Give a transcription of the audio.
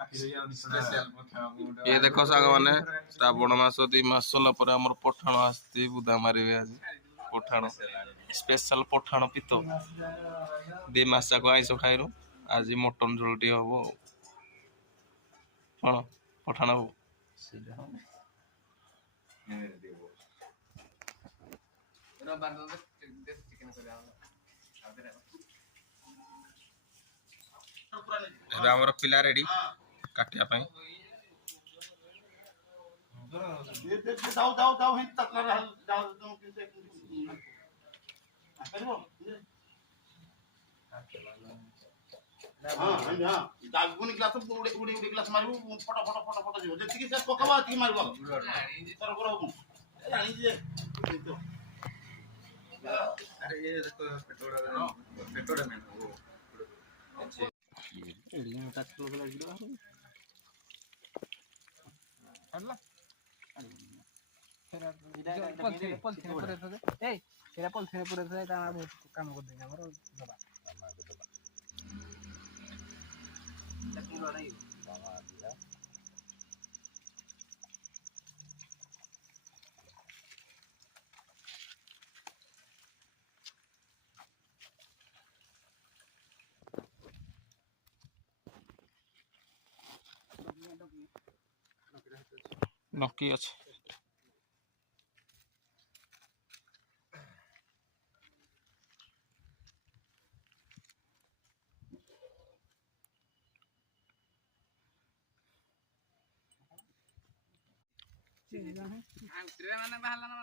ये देखो साग मैंने श्रावण मास 2 मास सरला पर हमर पठाण आस्ती बुदा मारिबे आज पठाण स्पेशल पठाण पितो 2 मास जाको आइसो खाइरु आज मटन झोलटी हबो कोन पठाण हो हमर पिला रेडी काटिया पाई जाओ जाओ जाओ हिं तकला रह जाओ तुम किसे करिवो हां हां दागुनी ग्लास उड़ी उड़ी उड़ी ग्लास मारबो फटा फटा फटा फटा जो जेति से पकावा ती मारबो तर करो रानी जे अरे ये देखो पेटोड़ा में वो एड़ी मोटा लोग लागिलो हल्ला फेरा पॉलिथिन पूरे थे ए फेरा पॉलिथिन पूरे थे ता बहुत काम कर देंगे हमरो दबा लेकिन वाला ही बाबा दिया नकी আছে चिनी ना है आ उतरे माने बाहला ना